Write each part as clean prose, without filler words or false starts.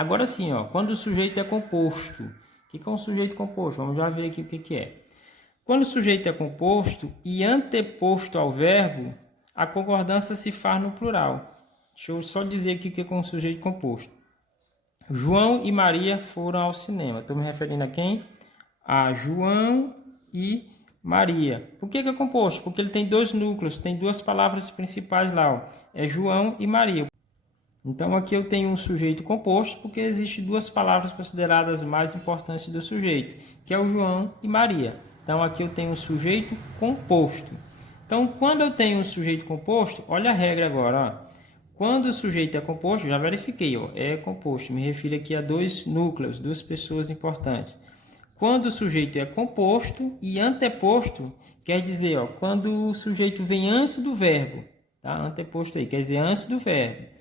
Agora sim, ó, quando o sujeito é composto. O que é um sujeito composto? Vamos já ver aqui o que é. Quando o sujeito é composto e anteposto ao verbo, a concordância se faz no plural. Deixa eu só dizer aqui o que é um sujeito composto. João e Maria foram ao cinema. Estou me referindo a quem? A João e Maria. Por que é composto? Porque ele tem dois núcleos, tem duas palavras principais lá. Ó. É João e Maria. Então aqui eu tenho um sujeito composto porque existem duas palavras consideradas mais importantes do sujeito, que é o João e Maria. Então aqui eu tenho um sujeito composto. Então quando eu tenho um sujeito composto, olha a regra agora. Ó. Quando o sujeito é composto, já verifiquei, ó, é composto. Me refiro aqui a dois núcleos, duas pessoas importantes. Quando o sujeito é composto e anteposto, quer dizer, ó, quando o sujeito vem antes do verbo, tá? Anteposto aí, quer dizer antes do verbo.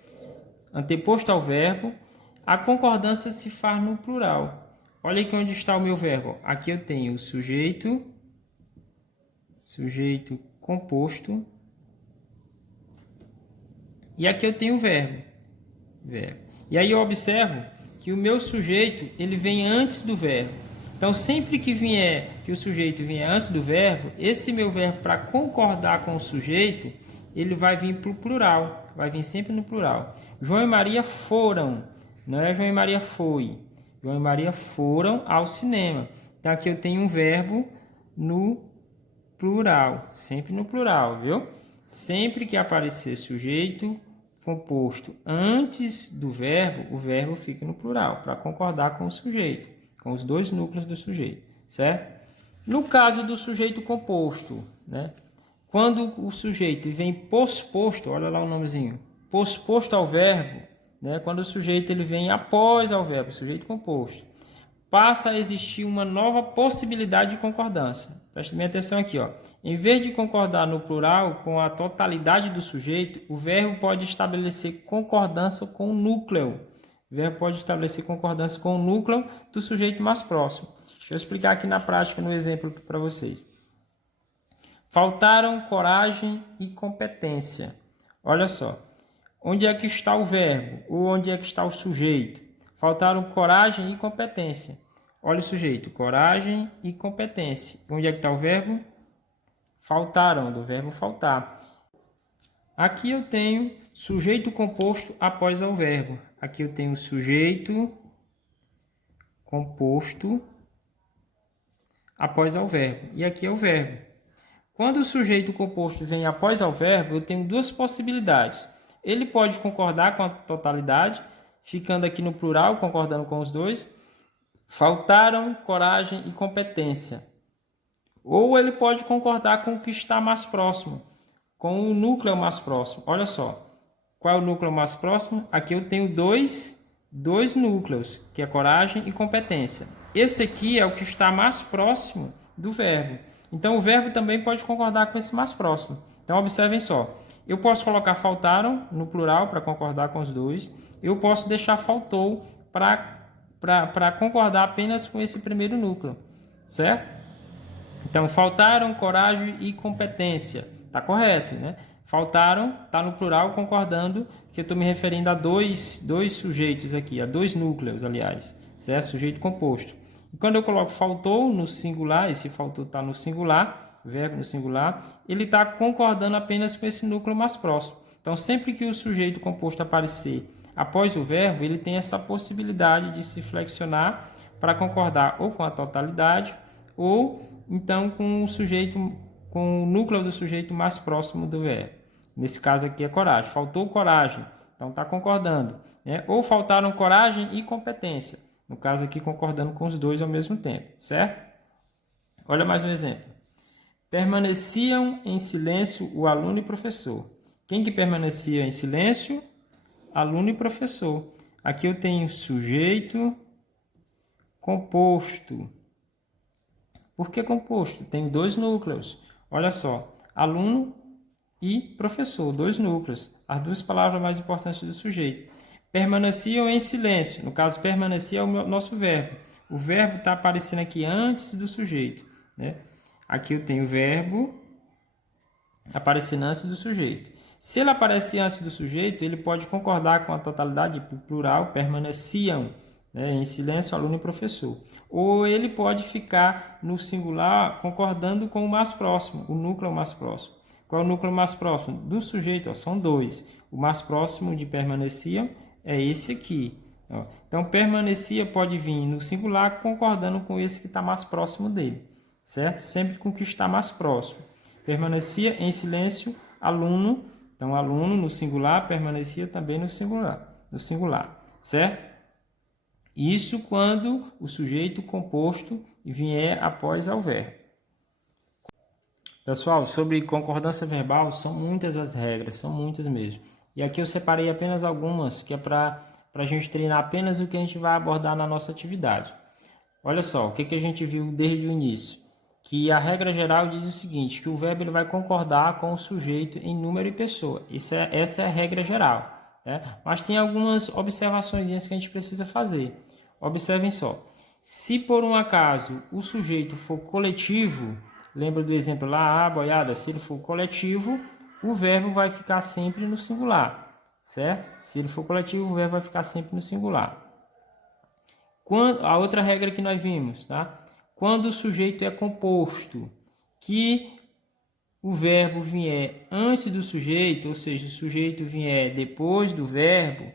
Anteposto ao verbo, a concordância se faz no plural. Olha aqui onde está o meu verbo. Aqui eu tenho o sujeito composto, e aqui eu tenho o verbo. E aí eu observo que o meu sujeito ele vem antes do verbo. Então, sempre que o sujeito vier antes do verbo, esse meu verbo, para concordar com o sujeito, ele vai vir para o plural. Vai vir sempre no plural. João e Maria foram. Não é João e Maria foi. João e Maria foram ao cinema. Então, aqui eu tenho um verbo no plural. Sempre no plural, viu? Sempre que aparecer sujeito composto antes do verbo, o verbo fica no plural, para concordar com o sujeito, com os dois núcleos do sujeito, certo? No caso do sujeito composto, né? Quando o sujeito vem posposto, olha lá o nomezinho, posposto ao verbo, né? Quando o sujeito ele vem após ao verbo, sujeito composto, passa a existir uma nova possibilidade de concordância. Preste bem atenção aqui, ó. Em vez de concordar no plural com a totalidade do sujeito, o verbo pode estabelecer concordância com o núcleo. O verbo pode estabelecer concordância com o núcleo do sujeito mais próximo. Deixa eu explicar aqui na prática, no exemplo para vocês. Faltaram coragem e competência. Olha só. Onde é que está o verbo? Ou onde é que está o sujeito? Faltaram coragem e competência. Olha o sujeito, coragem e competência. Onde é que está o verbo? Faltaram, do verbo faltar. Aqui eu tenho sujeito composto após ao verbo. Aqui eu tenho sujeito composto após ao verbo. E aqui é o verbo. Quando o sujeito composto vem após ao verbo, eu tenho duas possibilidades. Ele pode concordar com a totalidade, ficando aqui no plural, concordando com os dois. Faltaram coragem e competência. Ou ele pode concordar com o que está mais próximo, com o núcleo mais próximo. Olha só, qual é o núcleo mais próximo? Aqui eu tenho dois núcleos, que é coragem e competência. Esse aqui é o que está mais próximo do verbo. Então, o verbo também pode concordar com esse mais próximo. Então, observem só. Eu posso colocar faltaram no plural para concordar com os dois. Eu posso deixar faltou para concordar apenas com esse primeiro núcleo, certo? Então, faltaram coragem e competência. Está correto, né? Faltaram, está no plural, concordando, que eu estou me referindo a dois sujeitos aqui, a dois núcleos, aliás, certo? Sujeito composto. E quando eu coloco faltou no singular, esse faltou está no singular, verbo no singular, ele está concordando apenas com esse núcleo mais próximo. Então, sempre que o sujeito composto aparecer após o verbo, ele tem essa possibilidade de se flexionar para concordar ou com a totalidade ou então com o sujeito, com o núcleo do sujeito mais próximo do verbo. Nesse caso aqui é coragem. Faltou coragem, então está concordando, né? Ou faltaram coragem e competência. No caso aqui concordando com os dois ao mesmo tempo, certo? Olha mais um exemplo. Permaneciam em silêncio o aluno e professor. Quem que permanecia em silêncio? Aluno e professor. Aqui eu tenho sujeito composto. Por que composto? Tem dois núcleos. Olha só, aluno e professor, dois núcleos. As duas palavras mais importantes do sujeito. Permaneciam em silêncio. No caso, permanecia é o nosso verbo. O verbo está aparecendo aqui antes do sujeito, né? Aqui eu tenho verbo aparecendo antes do sujeito. Se ele aparece antes do sujeito, ele pode concordar com a totalidade plural, permaneciam, né, em silêncio, aluno e professor. Ou ele pode ficar no singular concordando com o mais próximo, o núcleo mais próximo. Qual é o núcleo mais próximo? Do sujeito, ó, são dois. O mais próximo de permaneciam é esse aqui. Ó. Então, permanecia pode vir no singular concordando com esse que está mais próximo dele, certo? Sempre com o que está mais próximo. Permanecia em silêncio, aluno. Então, aluno no singular, permanecia também no singular, certo? Isso quando o sujeito composto vier após ao verbo. Pessoal, sobre concordância verbal, são muitas as regras, são muitas mesmo. E aqui eu separei apenas algumas, que é para a gente treinar apenas o que a gente vai abordar na nossa atividade. Olha só, o que a gente viu desde o início? Que a regra geral diz o seguinte, que o verbo ele vai concordar com o sujeito em número e pessoa. Essa é a regra geral, né? Mas tem algumas observações que a gente precisa fazer. Observem só. Se por um acaso o sujeito for coletivo, lembra do exemplo lá, boiada, se ele for coletivo, o verbo vai ficar sempre no singular, certo? Se ele for coletivo, o verbo vai ficar sempre no singular. A outra regra que nós vimos, tá? Quando o sujeito é composto, que o verbo vier antes do sujeito, ou seja, o sujeito vier depois do verbo,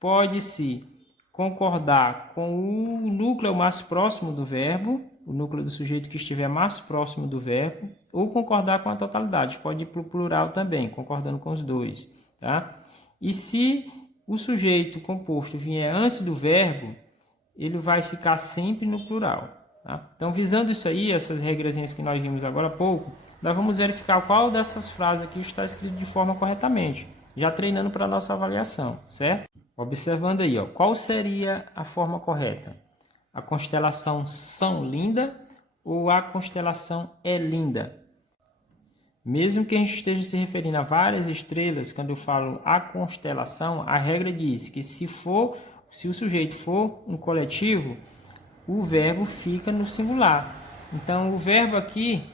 pode-se concordar com o núcleo mais próximo do verbo, o núcleo do sujeito que estiver mais próximo do verbo, ou concordar com a totalidade. Pode ir para o plural também, concordando com os dois, tá? E se o sujeito composto vier antes do verbo, ele vai ficar sempre no plural. Tá? Então, visando isso aí, essas regrazinhas que nós vimos agora há pouco, nós vamos verificar qual dessas frases aqui está escrito de forma corretamente, já treinando para a nossa avaliação, certo? Observando aí, ó, qual seria a forma correta? A constelação são linda ou a constelação é linda? Mesmo que a gente esteja se referindo a várias estrelas, quando eu falo a constelação, a regra diz que se o sujeito for um coletivo, o verbo fica no singular. Então, o verbo aqui,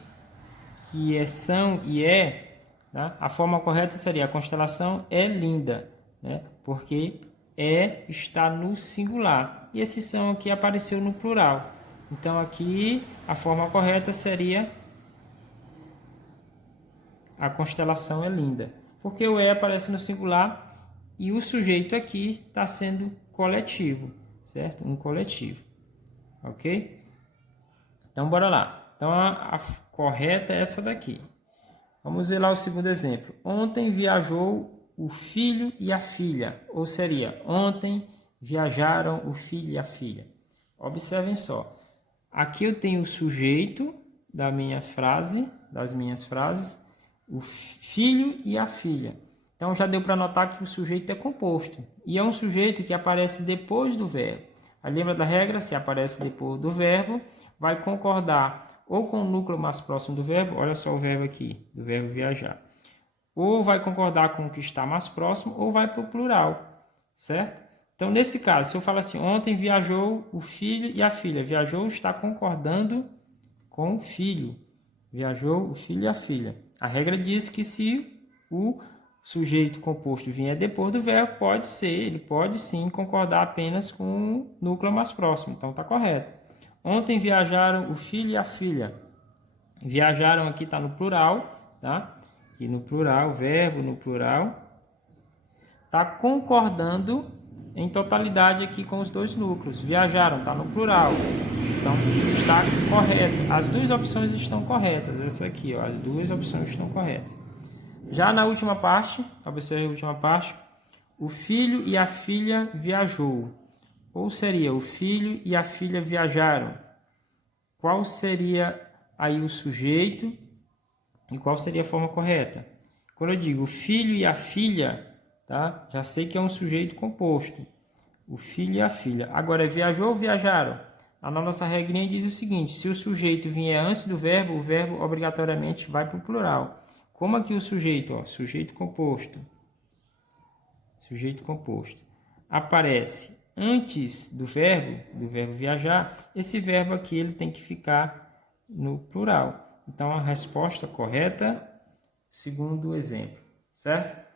que é são e é, tá? A forma correta seria a constelação é linda, né? Porque é está no singular. E esse são aqui apareceu no plural. Então, aqui a forma correta seria a constelação é linda. Porque o é aparece no singular e o sujeito aqui está sendo coletivo, certo? Um coletivo. Ok? Então, bora lá. Então, a correta é essa daqui. Vamos ver lá o segundo exemplo. Ontem viajou o filho e a filha. Ou seria, ontem viajaram o filho e a filha. Observem só. Aqui eu tenho o sujeito da minha frase, das minhas frases, o filho e a filha. Então, já deu para notar que o sujeito é composto. E é um sujeito que aparece depois do verbo. Aí lembra da regra? Se aparece depois do verbo, vai concordar ou com o núcleo mais próximo do verbo, olha só o verbo aqui, do verbo viajar. Ou vai concordar com o que está mais próximo, ou vai para o plural, certo? Então, nesse caso, se eu falo assim, ontem viajou o filho e a filha. Viajou está concordando com o filho. Viajou o filho e a filha. A regra diz que se o sujeito composto vier depois do verbo, ele pode sim concordar apenas com o núcleo mais próximo. Então, está correto. Ontem viajaram o filho e a filha. Viajaram aqui está no plural, tá? E no plural, o verbo no plural. Está concordando em totalidade aqui com os dois núcleos. Viajaram, está no plural. Então, está correto. As duas opções estão corretas. Essa aqui, ó, as duas opções estão corretas. Já na última parte, observe a última parte, o filho e a filha viajou. Ou seria, o filho e a filha viajaram. Qual seria aí o sujeito e qual seria a forma correta? Quando eu digo o filho e a filha, tá? Já sei que é um sujeito composto. O filho e a filha. Agora, viajou ou viajaram? A nossa regrinha diz o seguinte, se o sujeito vier antes do verbo, o verbo obrigatoriamente vai para o plural. Como aqui o sujeito, ó, sujeito composto, aparece antes do verbo viajar, esse verbo aqui ele tem que ficar no plural. Então, a resposta correta segundo exemplo, certo?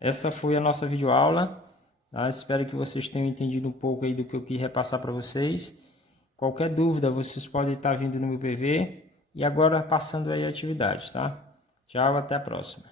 Essa foi a nossa videoaula, tá? Espero que vocês tenham entendido um pouco aí do que eu quis repassar para vocês. Qualquer dúvida, vocês podem estar vindo no meu PV. E agora passando aí a atividade, tá? Tchau, até a próxima.